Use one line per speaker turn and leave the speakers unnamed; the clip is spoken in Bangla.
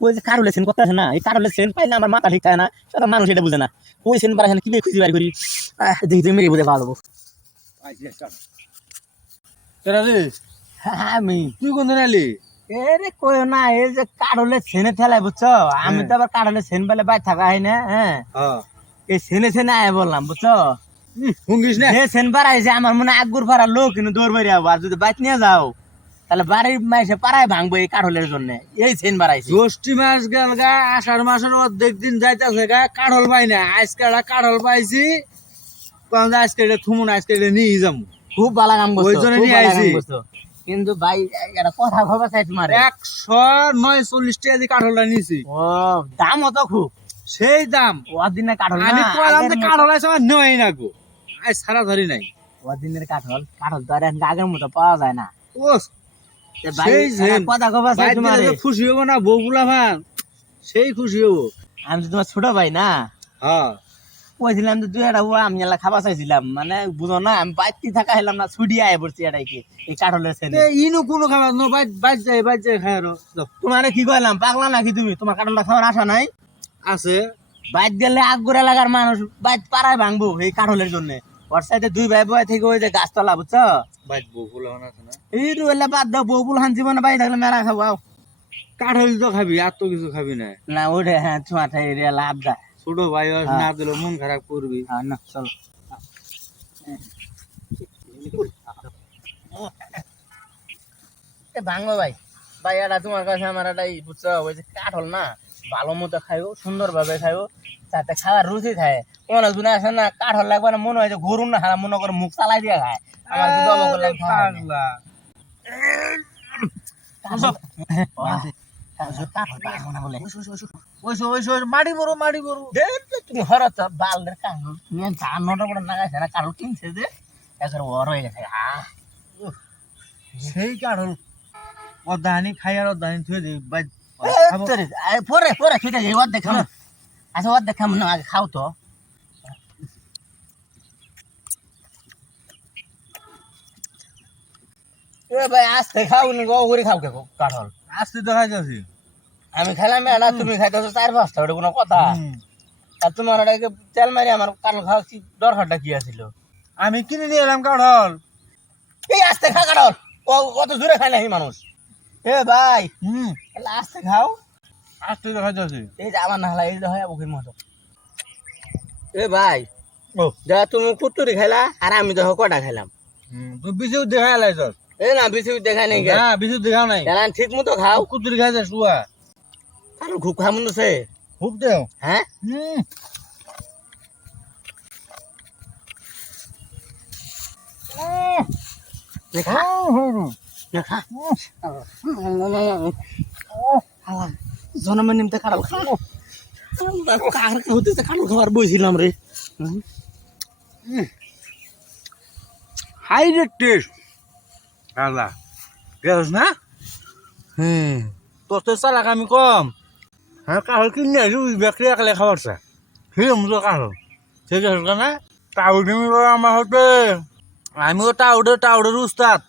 কই যে কারলে সেন কথা আছে না? এই কারলে সেন পাইলে আমার মাথা ঠিক থাকে না। সেটা মানুষ এটা বুঝে না। ওই সেন পারা কি খুঁজে বার করি? দেখি তুমি মেরে বুঝে ভালো।
কেরা
আমি।
তুই কোন দিন আলি
এ রে কই না এই যে কারলে সেনে ঠেলাই বুঝছ? আমি তো আবার কারলে সেন পেলে বাই থাকা হয় না হ্যাঁ?
হ্যাঁ।
এই সেনে সেনে আয় বললাম বুঝছ?
হুঙ্গিস না?
যে সেন পাড়াইছে আমার মনে আগুর পাড়ার লোক কিন্তু দৌড় বেরিয়ে আর যদি বাইক নিয়ে যাও তাহলে বাড়ির মাইসে পাড়ায় ভাঙবো এই কাঠলের জন্য। এই সেন বাড়াইছে।
জ্যৈষ্ঠী মাস গেল গা আষাঢ় মাসের অর্ধেক দিন যাইতেছে গা কাঠল পাই না। আজকে একটা কাঠল পাইছি আজকে এটা থুমুন আজকে এটা নিয়ে যাব
খুব ভালো কাম করছ
ওই জন্য নিয়ে আইছি।
কিন্তু ভাই একটা কথা খবর চাই তোমার
একশো নয় চল্লিশ টাকা দিয়ে কাঠলটা নিয়েছি।
ও দাম অত খুব?
সেই দাম।
অদিনের কাঠল
আমি কইলাম যে কাঠল আছে আমার নেই না গো। আজ সারা ধরি নাই।
অদিনের কাঠল কাঠল তো আর আগের মতো পাওয়া যায় না।
ও খুশি হব না বউগুলা ভান সেই খুশি হব।
আমি তো তোমার ছোট ভাই না।
হ্যাঁ।
কইছিলাম যে তুই এটা আমি এলা খাবার চাইছিলাম। মানে বুঝো না আমি বাইতে থাকা হলাম না ছুটি আয় পড়ছি এটাকে এই কাঠলের সেনে
ইনু কোনো খাবার নো বাইর যায় খায়
তোমারে কি কইলাম পাগলা নাকি তুমি? তোমার কাঠলটা খাওয়ার আশা নাই?
আছে।
বাইক গেলে আগুর এলাকার মানুষ বাইক পাড়ায় ভাঙবো এই কাঠলের জন্য। সাইডে দুই ভাই বয় থেকে ওই যে গাছতলা বুঝছ? এই রুয়েলা বাদ দাও বউবুল হান জীবনে বাই থাকলে মেরা খাব আও।
কাঠল তো খাবি আর তো কিছু খাবি না।
না ওঠে হ্যাঁ ছোঁয়া ঠাই রে লাভ যায়
ছোট ভাই
হ্যাঁ।
না দিলে মন খারাপ করবি।
হ্যাঁ না চলো। এ ভাঙো ভাই। ভাই এটা তোমার কাছে আমার একটা ই বুঝছ ওই যে কাঠল না ভালো মতো খাইও সুন্দর ভাবে খাইও যাতে খাওয়ার রুচি খায়। কোন না কাঠল লাগবে না মনে হয় যে ঘুরুন না খায় মনে করে মুখ চালাই দিয়ে খায়। আমার কিন্তু অবকর লাগে খাওয়া হয় না।
পাগলা। বড় বড়
তুমি হরত চার নটা করে লাগাইছে না কিনছে যে বড় হয়ে গেছে
খাই আর থুয়ে
পরে পরে ঠিক আছে ওর দেখাম আচ্ছা ওর দেখাম না আগে খাও তো। এ ভাই আস্তে খাও নি গো করে খাও কে কাঠল।
আসতে দেখা যাচ্ছে
আমি খেলাম এটা তুমি খাইতেছো চার পাঁচটা ওটা কোনো কথা। আর তোমার ওটাকে তেল মারি আমার কাঠল খাওয়া দরকারটা কি আছিল?
আমি কিনে নিয়ে এলাম কাঠল।
এই আস্তে খা কাঠল কত জোরে খায় নাকি মানুষ? এ ভাই
হুম।
আস্তে খাও।
আসতে দেখা যাচ্ছে
এই যে আমার নাহলা এই যে হয় বুকের মতো। এ ভাই
ও।
যা তুমি কুতুরি খাইলা আর আমি দেখো কটা খাইলাম।
তুই বিশু দেখা এলাইছ
এ না বেশি দেখা নেই
না বিশু দেখা নাই।
ঠিক মতো খাও।
কুতুরি খাই যাস শুয়া।
খুব খামুন সে
খুব দেও।
হ্যাঁ?
হুম।
দেখা দেখা জনমের নিমতে কাটাল খাও কার হতেছে খাবার বইছিলাম রে?
হাই রে টেস্ট। আল্লাহ। গেছ না? হুম। তোর তো চালাক আমি কম। হ্যাঁ কাহল কিনে আসি ব্যক্তি একলে চা। সেই মুজো কাহল ঠিক আছে না টাউডি আমার হতে আমিও টাউডে টাউডের উস্তাদ